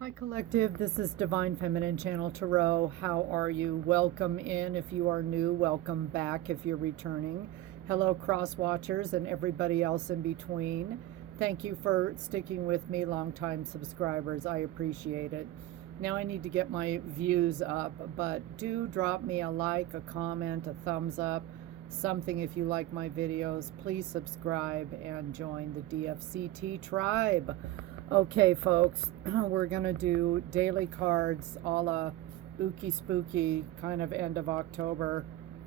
Hi Collective, this is Divine Feminine Channel Tarot. How are you? Welcome in if you are new, welcome back if you're returning. Hello cross watchers and everybody else in between. Thank you for sticking with me, longtime subscribers. I appreciate it. Now I need to get my views up, but do drop me a like, a comment, a thumbs up, something if you like my videos. Please subscribe and join the DFCT tribe. Okay, folks, we're going to do daily cards a la ooky spooky, kind of end of October,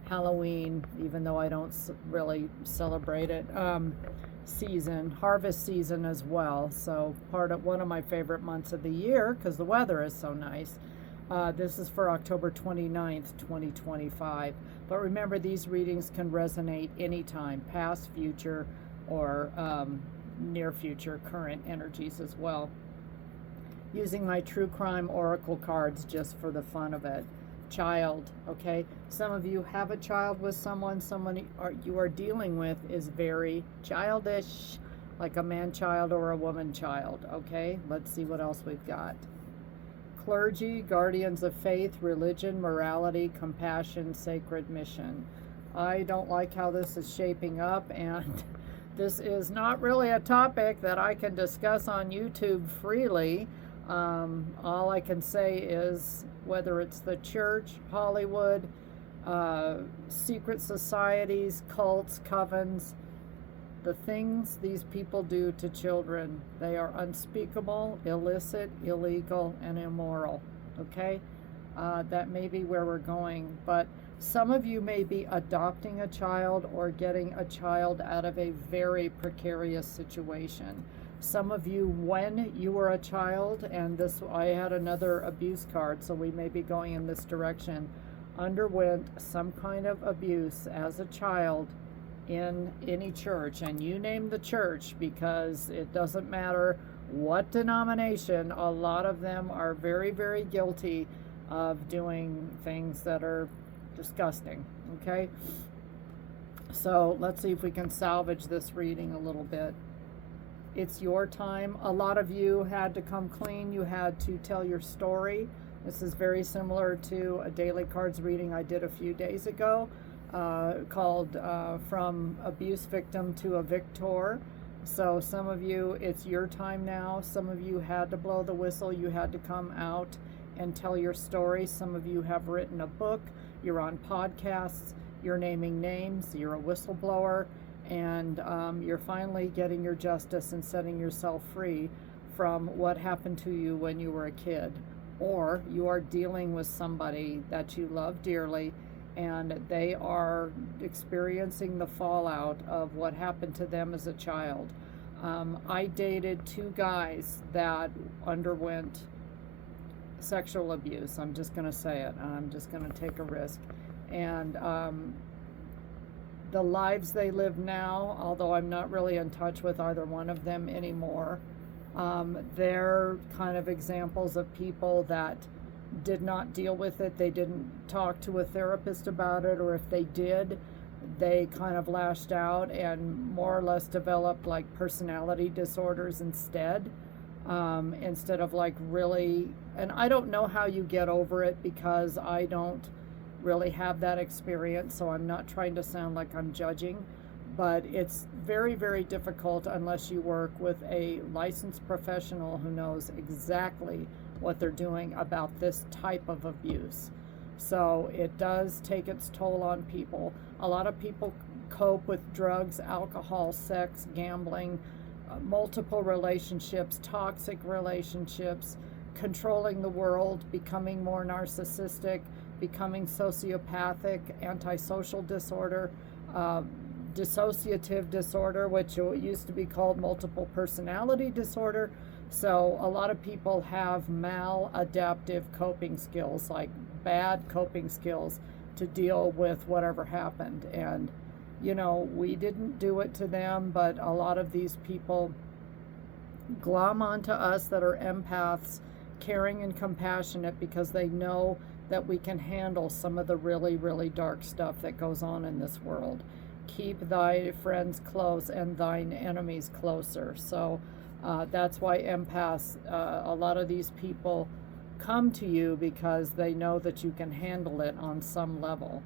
Halloween, even though I don't really celebrate it, season, harvest season as well. So one of my favorite months of the year because the weather is so nice. This is for October 29th, 2025. But remember, these readings can resonate anytime, past, future, or near future, current energies as well. Using my true crime oracle cards just for the fun of it. Child, okay? Some of you have a child with someone you are dealing with is very childish, like a man child or a woman child, okay? Let's see what else we've got. Clergy, guardians of faith, religion, morality, compassion, sacred mission. I don't like how this is shaping up, and this is not really a topic that I can discuss on YouTube freely. All I can say is whether it's the church, Hollywood, secret societies, cults, covens, the things these people do to children, they are unspeakable, illicit, illegal, and immoral. Okay? That may be where we're going, but some of you may be adopting a child or getting a child out of a very precarious situation. Some of you, when you were a child, and I had another abuse card, so we may be going in this direction, underwent some kind of abuse as a child in any church, and you name the church because it doesn't matter what denomination, a lot of them are very, very guilty of doing things that are disgusting. Okay, so let's see if we can salvage this reading a little bit. It's your time. A lot of you had to come clean. You had to tell your story. This is very similar to a daily cards reading I did a few days ago, called From Abuse Victim to a Victor. So some of you, it's your time now. Some of you had to blow the whistle. You had to come out and tell your story. Some of you have written a book. You're on podcasts. You're naming names. You're a whistleblower. And you're finally getting your justice and setting yourself free from what happened to you when you were a kid. Or you are dealing with somebody that you love dearly, and they are experiencing the fallout of what happened to them as a child. I dated two guys that underwent sexual abuse. I'm just going to say it. I'm just going to take a risk. And the lives they live now, although I'm not really in touch with either one of them anymore, they're kind of examples of people that did not deal with it. They didn't talk to a therapist about it, or if they did, they kind of lashed out and more or less developed like personality disorders instead of like really, and I don't know how you get over it because I don't really have that experience, so I'm not trying to sound like I'm judging, but it's very, very difficult unless you work with a licensed professional who knows exactly what they're doing about this type of abuse. So it does take its toll on people. A lot of people cope with drugs, alcohol, sex, gambling, multiple relationships, toxic relationships, controlling the world, becoming more narcissistic, becoming sociopathic, antisocial disorder, dissociative disorder, which used to be called multiple personality disorder. So a lot of people have maladaptive coping skills, like bad coping skills to deal with whatever happened. And, you know, we didn't do it to them, but a lot of these people glom onto us that are empaths, caring and compassionate, because they know that we can handle some of the really, really dark stuff that goes on in this world. Keep thy friends close and thine enemies closer. So That's why empaths, a lot of these people come to you because they know that you can handle it on some level.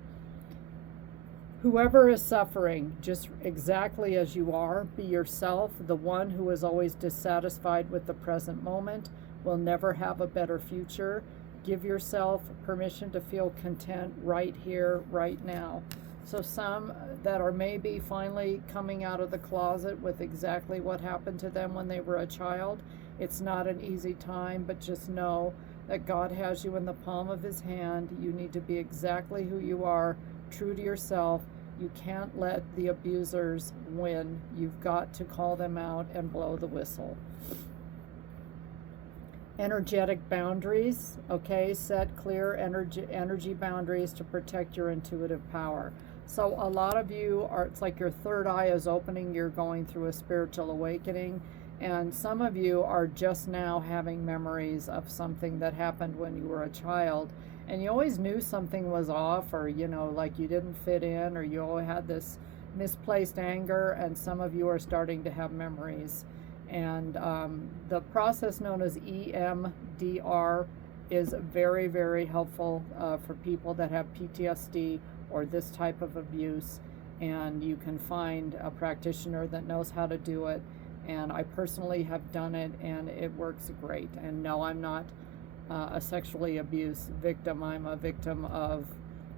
Whoever is suffering, just exactly as you are, be yourself. The one who is always dissatisfied with the present moment will never have a better future. Give yourself permission to feel content right here, right now. So some that are maybe finally coming out of the closet with exactly what happened to them when they were a child, it's not an easy time, but just know that God has you in the palm of his hand. You need to be exactly who you are, true to yourself. You can't let the abusers win. You've got to call them out and blow the whistle. Energetic boundaries, okay? Set clear energy boundaries to protect your intuitive power. So a lot of you are, it's like your third eye is opening, you're going through a spiritual awakening, and some of you are just now having memories of something that happened when you were a child, and you always knew something was off, or like you didn't fit in, or you always had this misplaced anger, and some of you are starting to have memories. And the process known as EMDR is very, very helpful for people that have PTSD or this type of abuse, and you can find a practitioner that knows how to do it. And I personally have done it, and it works great. And no, I'm not a sexually abused victim. I'm a victim of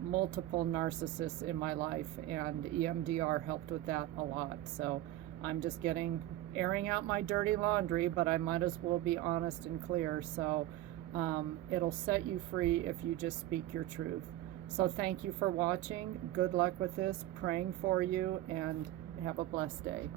multiple narcissists in my life, and EMDR helped with that a lot. So I'm just airing out my dirty laundry, but I might as well be honest and clear. So it'll set you free if you just speak your truth. So thank you for watching. Good luck with this. Praying for you, and have a blessed day.